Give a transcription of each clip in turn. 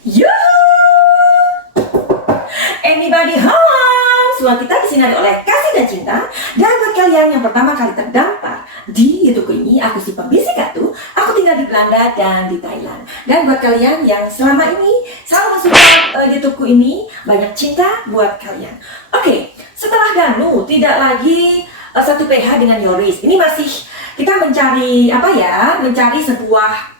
Yuhuu! Anybody home? Suara kita disinari oleh kasih dan cinta. Dan buat kalian yang pertama kali terdampar di YouTubeku ini, aku si pembisik Ratu. Aku tinggal di Belanda dan di Thailand. Dan buat kalian yang selama ini selalu mensupport YouTubeku ini, banyak cinta buat kalian. Oke, setelah Danu tidak lagi satu PH dengan Yoris. Ini masih kita mencari apa ya? Mencari sebuah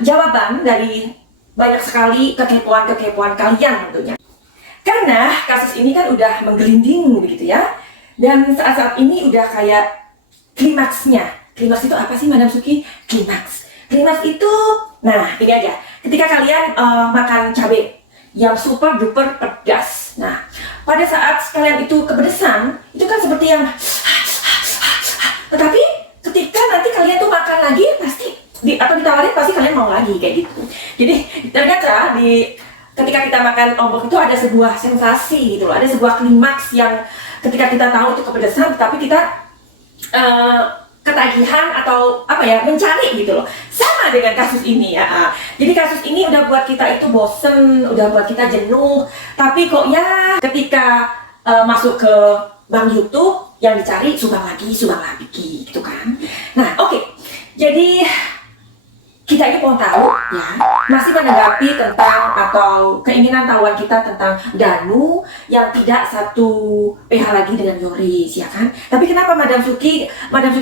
jawaban dari banyak sekali kekepoan-kekepoan kalian tentunya. Karena kasus ini kan udah menggelinding begitu ya. Dan saat-saat ini udah kayak klimaksnya. Klimaks itu apa sih Madam Suki? Klimaks. Klimaks itu, nah ini aja. Ketika kalian makan cabai yang super duper pedas. Nah, pada saat kalian itu kepedesan, itu kan seperti yang tetapi ketika nanti kalian tuh makan lagi pasti atau ditawarin pasti kalian mau lagi kayak gitu. Jadi ternyata ketika kita makan ombok itu ada sebuah sensasi gitu loh, ada sebuah klimaks yang ketika kita tahu itu kepedesan, tapi kita ketagihan atau apa ya, mencari gitu loh. Sama dengan kasus ini ya. Jadi kasus ini udah buat kita itu bosen, udah buat kita jenuh, tapi kok ya ketika masuk ke Bang YouTube yang dicari sumbang lagi gitu kan. Nah oke. Jadi kita ini mau tahu ya, masih menanggapi tentang atau keinginan tahuan kita tentang Danu yang tidak satu PH lagi dengan Yoris ya kan. Tapi kenapa Madam Suki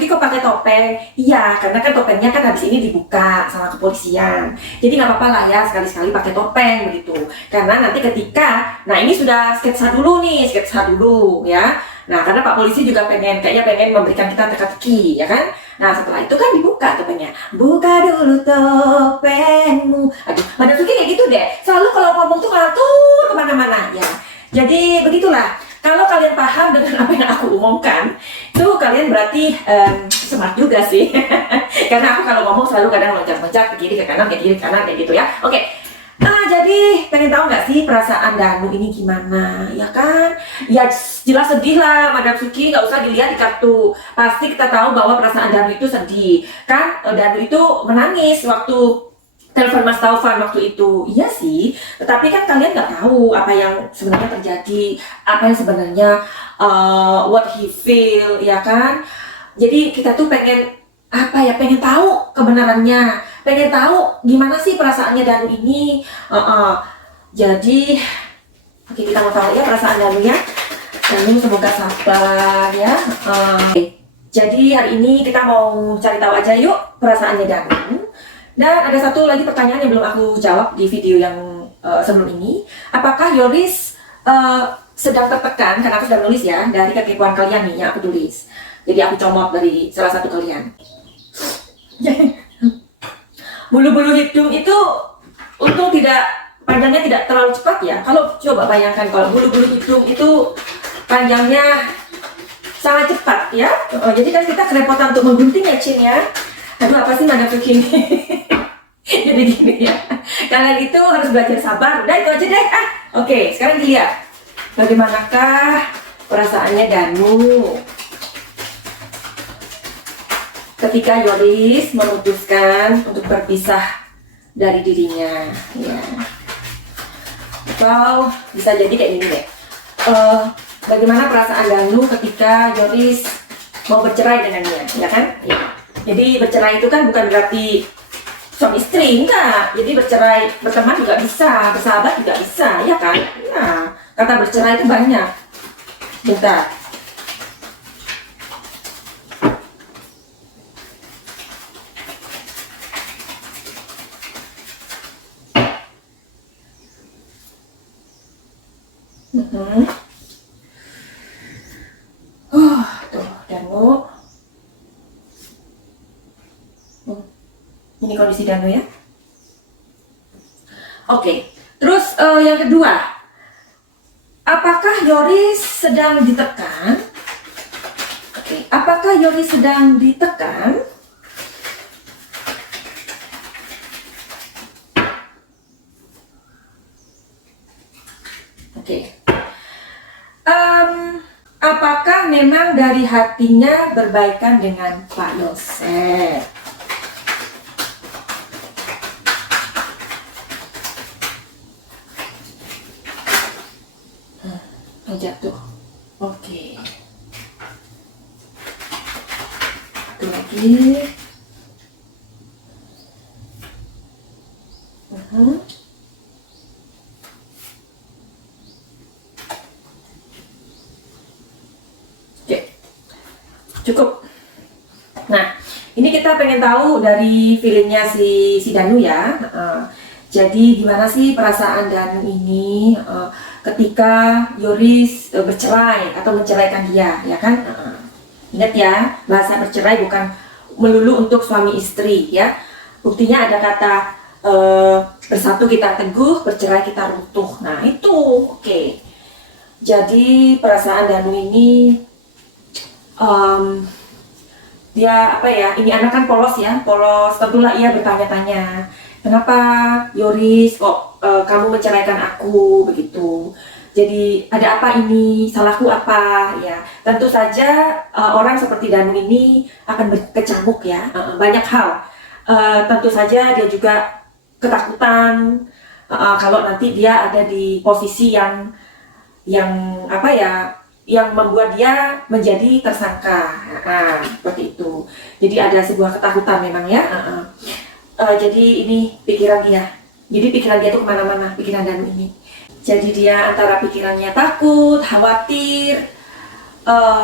kok pakai topeng? Iya, karena kan topengnya kan habis ini dibuka sama kepolisian. Jadi nggak apa-apa lah ya sekali-sekali pakai topeng begitu. Karena nanti ketika, nah ini sudah sketsa dulu ya. Nah, karena Pak Polisi juga kayaknya pengen memberikan kita teka-teki, ya kan? Nah, setelah itu kan dibuka topengnya. Buka dulu topengmu. Aduh, Madam Suki kayak gitu deh. Selalu kalau ngomong tuh ngatur kemana-mana, ya. Jadi, begitulah. Kalau kalian paham dengan apa yang aku omongkan, itu kalian berarti smart juga sih. Karena aku kalau ngomong selalu kadang loncat-loncat ke kiri, ke kanan, kayak gitu ya. Oke. Jadi pengen tahu nggak sih perasaan Danu ini gimana, ya kan? Ya jelas sedih lah Madam Suki, nggak usah dilihat di kartu. Pasti kita tahu bahwa perasaan Danu itu sedih. Kan Danu itu menangis waktu telepon Mas Taufan waktu itu. Iya sih, tetapi kan kalian nggak tahu apa yang sebenarnya terjadi, apa yang sebenarnya what he feel, ya kan? Jadi kita tuh pengen tahu kebenarannya, pengen tahu gimana sih perasaannya Danu ini. Jadi oke, kita mau tahu ya perasaan Danunya. Danu semoga sabar ya. Jadi hari ini kita mau cari tahu aja yuk perasaannya Danu. Dan ada satu lagi pertanyaan yang belum aku jawab di video yang sebelum ini. Apakah Yoris sedang tertekan? Karena aku sudah menulis ya dari kekepoan kalian nih yang aku tulis. Jadi aku comot dari salah satu kalian. Bulu-bulu hidung itu untung panjangnya tidak terlalu cepat ya. Kalau coba bayangkan kalau bulu-bulu hidung itu panjangnya sangat cepat ya. Jadi kan kita kerepotan untuk menggunting ya Cin ya. Aduh apa sih Madam Suki ini. Jadi gini ya. Kalian itu harus belajar sabar. Udah itu aja deh. Oke, sekarang dilihat bagaimanakah perasaannya Danu ketika Yoris memutuskan untuk berpisah dari dirinya, ya. Atau bisa jadi kayak gini deh. Bagaimana perasaan Danu ketika Yoris mau bercerai dengannya, ya kan? Ya. Jadi bercerai itu kan bukan berarti suami istri, enggak. Jadi bercerai, berteman juga bisa, bersahabat juga bisa, ya kan? Nah, kata bercerai itu banyak. Bentar. Tuh, Danu. Ini kondisi Danu ya. Oke, terus yang kedua, apakah Yoris sedang ditekan? Oke, apakah Yoris sedang ditekan? Oke. Apakah memang dari hatinya berbaikan dengan Pak Yosef? jatuh. Oke. Satu lagi. Oke, cukup. Nah, ini kita pengen tahu dari feelingnya si Danu ya. Jadi gimana sih perasaan Danu ini ketika Yoris bercerai atau menceraikan dia, ya kan? Ingat ya, bahasa bercerai bukan melulu untuk suami istri ya. Buktinya ada kata bersatu kita teguh, bercerai kita runtuh. Nah itu oke. Jadi perasaan Danu ini dia apa ya? Ini anak kan polos ya, polos. Tentulah ia bertanya-tanya, kenapa Yoris kok kamu menceraikan aku begitu? Jadi ada apa ini? Salahku apa? Ya, tentu saja orang seperti Danu ini akan berkecamuk ya, banyak hal. Tentu saja dia juga ketakutan kalau nanti dia ada di posisi yang apa ya, yang membuat dia menjadi tersangka. Seperti itu. Jadi ada sebuah ketakutan memang ya. Jadi ini pikiran dia. Jadi pikiran dia tuh kemana-mana, pikiran Danu ini. Jadi dia antara pikirannya takut, khawatir,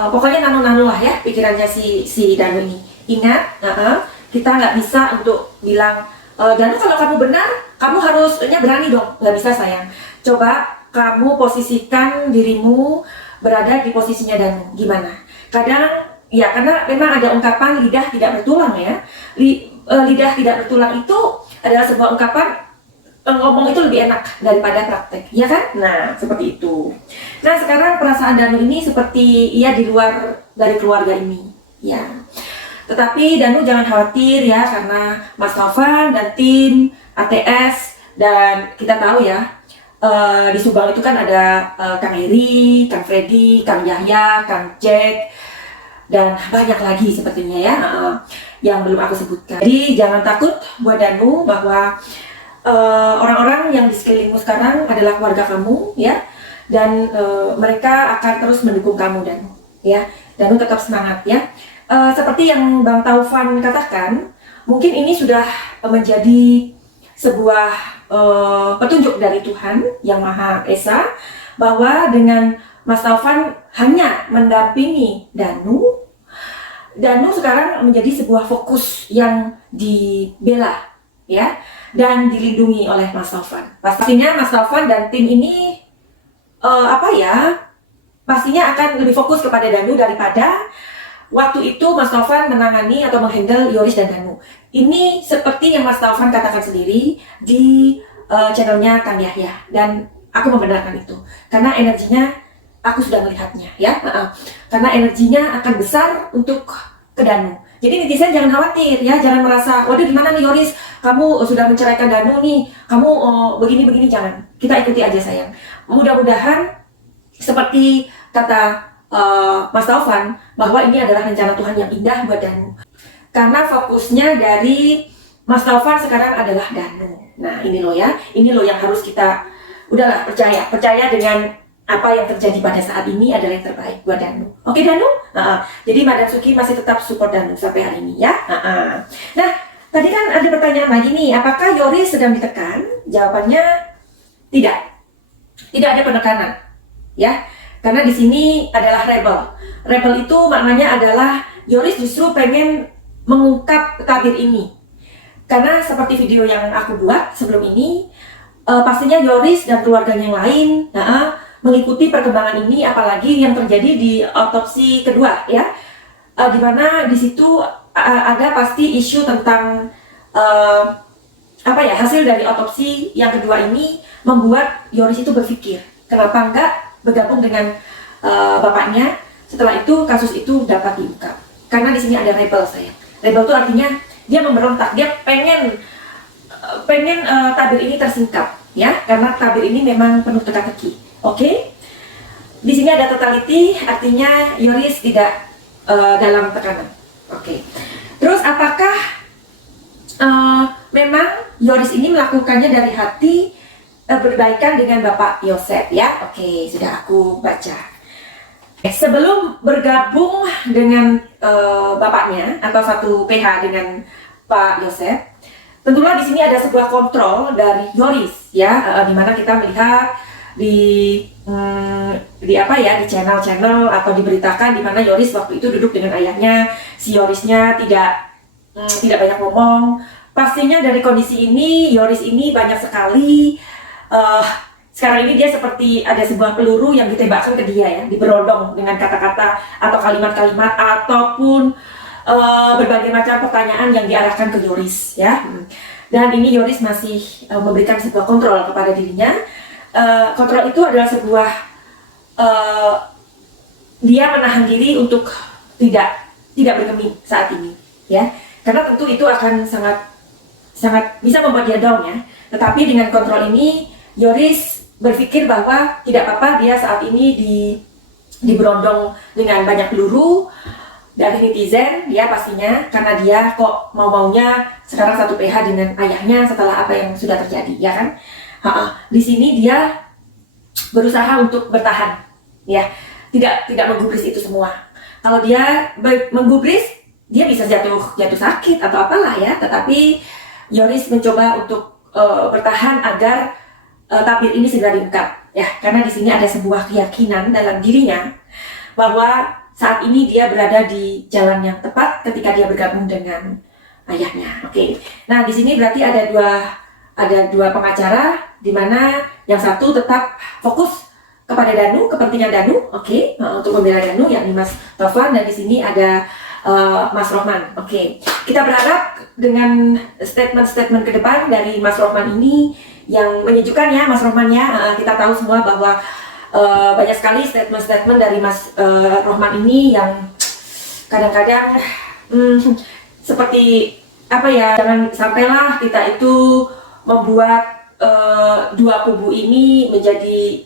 pokoknya nano-nano lah ya pikirannya si Danu ini. Ingat, kita nggak bisa untuk bilang, Danu kalau kamu benar, kamu harusnya berani dong. Nggak bisa sayang. Coba kamu posisikan dirimu berada di posisinya Danu. Gimana? Kadang, ya karena memang ada ungkapan lidah tidak bertulang ya. Lidah tidak bertulang itu adalah sebuah ungkapan, ngomong itu lebih enak daripada praktek, ya kan? Nah, seperti itu. Nah, sekarang perasaan Danu ini seperti ia di luar dari keluarga ini, ya. Tetapi Danu jangan khawatir ya, karena Mas Taufan dan tim ATS, dan kita tahu ya, di Subang itu kan ada Kang Heri, Kang Freddy, Kang Yahya, Kang Jack, dan banyak lagi sepertinya ya, yang belum aku sebutkan. Jadi jangan takut buat Danu bahwa orang-orang yang di sekelilingmu sekarang adalah keluarga kamu ya, dan mereka akan terus mendukung kamu Danu ya. Danu tetap semangat ya. Seperti yang Bang Taufan katakan, mungkin ini sudah menjadi sebuah petunjuk dari Tuhan yang Maha Esa, bahwa dengan Mas Taufan hanya mendampingi Danu sekarang menjadi sebuah fokus yang dibela ya, dan dilindungi oleh Mas Taufan. Pastinya Mas Taufan dan tim ini pastinya akan lebih fokus kepada Danu daripada waktu itu Mas Taufan menangani atau menghandle Yoris dan Danu. Ini seperti yang Mas Taufan katakan sendiri di channelnya Kang Yahya, dan aku membenarkan itu karena energinya aku sudah melihatnya ya. Karena energinya akan besar untuk ke Danu. Jadi netizen jangan khawatir ya, jangan merasa, waduh gimana nih Yoris, kamu sudah menceraikan Danu nih, kamu begini-begini, jangan. Kita ikuti aja sayang. Mudah-mudahan seperti kata Mas Taufan, bahwa ini adalah rencana Tuhan yang indah buat Danu. Karena fokusnya dari Mas Taufan sekarang adalah Danu. Nah ini loh ya, ini loh yang harus kita, udahlah percaya dengan apa yang terjadi pada saat ini adalah yang terbaik buat Danu. Oke Danu? Jadi Madam Suki masih tetap support Danu sampai hari ini ya. Nah, tadi kan ada pertanyaan lagi nih, apakah Yoris sedang ditekan? Jawabannya tidak. Tidak ada penekanan. Ya. Karena di sini adalah rebel. Rebel itu maknanya adalah Yoris justru pengen mengungkap tabir ini. Karena seperti video yang aku buat sebelum ini, pastinya Yoris dan keluarganya yang lain mengikuti perkembangan ini, apalagi yang terjadi di autopsi kedua ya, dimana di situ ada pasti isu tentang hasil dari autopsi yang kedua ini membuat Yoris itu berpikir kenapa enggak bergabung dengan bapaknya. Setelah itu kasus itu dapat diungkap. Karena di sini ada rebel saya. Rebel itu artinya dia memberontak, dia pengen tabir ini tersingkap ya, karena tabir ini memang penuh teka-teki. Oke, di sini ada totality, artinya Yoris tidak dalam tekanan. Oke, terus apakah memang Yoris ini melakukannya dari hati berbaikan dengan Bapak Yosef ya. Oke, sudah aku baca. Sebelum bergabung dengan bapaknya atau satu PH dengan Pak Yosef, tentulah di sini ada sebuah kontrol dari Yoris ya, di mana kita melihat di apa ya, di channel-channel atau diberitakan di mana Yoris waktu itu duduk dengan ayahnya. Si Yorisnya tidak banyak ngomong. Pastinya dari kondisi ini Yoris ini banyak sekali sekarang ini dia seperti ada sebuah peluru yang ditembakkan ke dia ya, diberondong dengan kata-kata atau kalimat-kalimat ataupun berbagai macam pertanyaan yang diarahkan ke Yoris ya. Dan ini Yoris masih memberikan sebuah kontrol kepada dirinya. Kontrol itu adalah sebuah dia menahan diri untuk tidak bergeming saat ini ya, karena tentu itu akan sangat bisa membuat dia down ya. Tetapi dengan kontrol ini Yoris berpikir bahwa tidak apa-apa dia saat ini diberondong dengan banyak peluru dari netizen ya, pastinya karena dia kok mau-maunya sekarang satu PH dengan ayahnya setelah apa yang sudah terjadi ya kan. Di sini dia berusaha untuk bertahan ya, tidak menggubris itu semua. Kalau dia menggubris, dia bisa jatuh sakit atau apalah ya. Tetapi Yoris mencoba untuk bertahan agar tabir ini segera diungkap ya, karena di sini ada sebuah keyakinan dalam dirinya bahwa saat ini dia berada di jalan yang tepat ketika dia bergabung dengan ayahnya. Oke. Nah, di sini berarti ada dua pengacara, di mana yang satu tetap fokus kepada Danu, kepentingan Danu, oke, untuk membela Danu, yakni Mas Taufan, dan di sini ada Mas Rohman. Oke. Kita berharap dengan statement-statement ke depan dari Mas Rohman ini yang menyejukkan ya, Mas Rohman ya. Kita tahu semua bahwa banyak sekali statement-statement dari Mas Rohman ini yang kadang-kadang seperti apa ya, jangan sampailah kita itu membuat dua kubu ini menjadi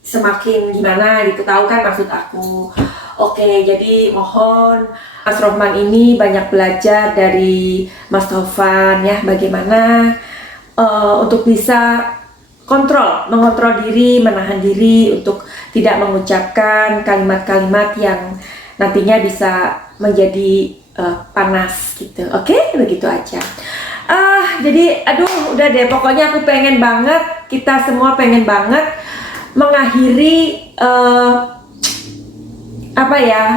semakin gimana gitu, tahu kan maksud aku. Oke, jadi mohon Mas Rohman ini banyak belajar dari Mas Taufan ya, bagaimana untuk bisa mengontrol diri, menahan diri untuk tidak mengucapkan kalimat-kalimat yang nantinya bisa menjadi panas gitu. Oke, begitu aja. Jadi aduh udah deh, pokoknya aku pengen banget, kita semua pengen banget mengakhiri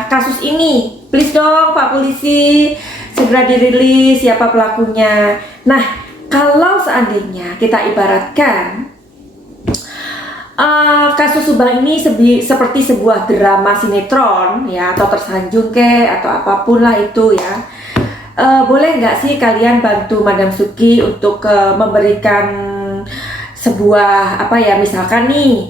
kasus ini. Please dong Pak Polisi, segera dirilis siapa pelakunya. Nah, kalau seandainya kita ibaratkan kasus Subang ini seperti sebuah drama sinetron ya, atau tersanjung atau apapun lah itu ya, boleh nggak sih kalian bantu Madam Suki untuk memberikan sebuah misalkan nih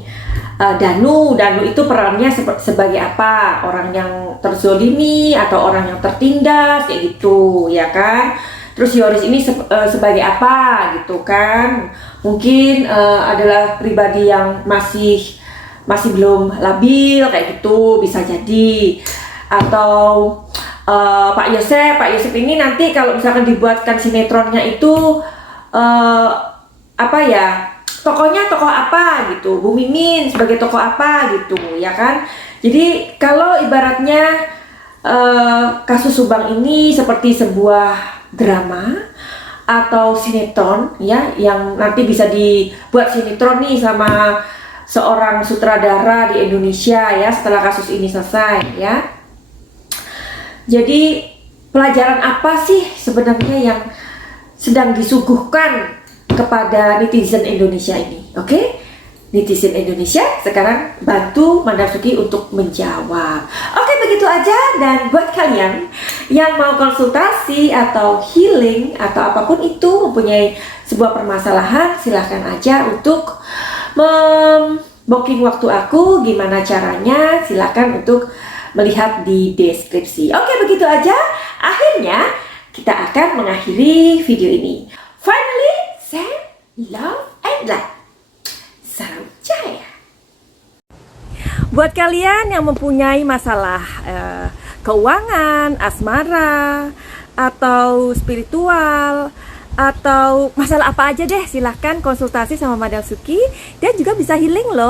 Danu itu perannya sebagai apa, orang yang terzolimi atau orang yang tertindas kayak gitu ya kan. Terus Yoris ini sebagai apa gitu kan, mungkin adalah pribadi yang masih belum labil kayak gitu, bisa jadi. Atau Pak Yosef ini nanti kalau misalkan dibuatkan sinetronnya itu tokohnya tokoh apa gitu, Bu Mimin sebagai tokoh apa gitu ya kan. Jadi kalau ibaratnya kasus Subang ini seperti sebuah drama atau sinetron ya, yang nanti bisa dibuat sinetron nih sama seorang sutradara di Indonesia ya setelah kasus ini selesai ya. Jadi pelajaran apa sih sebenarnya yang sedang disuguhkan kepada netizen Indonesia ini? Oke? Netizen Indonesia sekarang bantu Madam Suki untuk menjawab. Oke, begitu aja. Dan buat kalian yang mau konsultasi atau healing atau apapun itu, mempunyai sebuah permasalahan, silahkan aja untuk booking waktu aku. Gimana caranya? Silahkan untuk melihat di deskripsi. Oke, begitu aja. Akhirnya kita akan mengakhiri video ini. Finally, send love and light. Salam jaya. Buat kalian yang mempunyai masalah keuangan, asmara, atau spiritual, atau masalah apa aja deh, silahkan konsultasi sama Madam Suki. Dia juga bisa healing loh.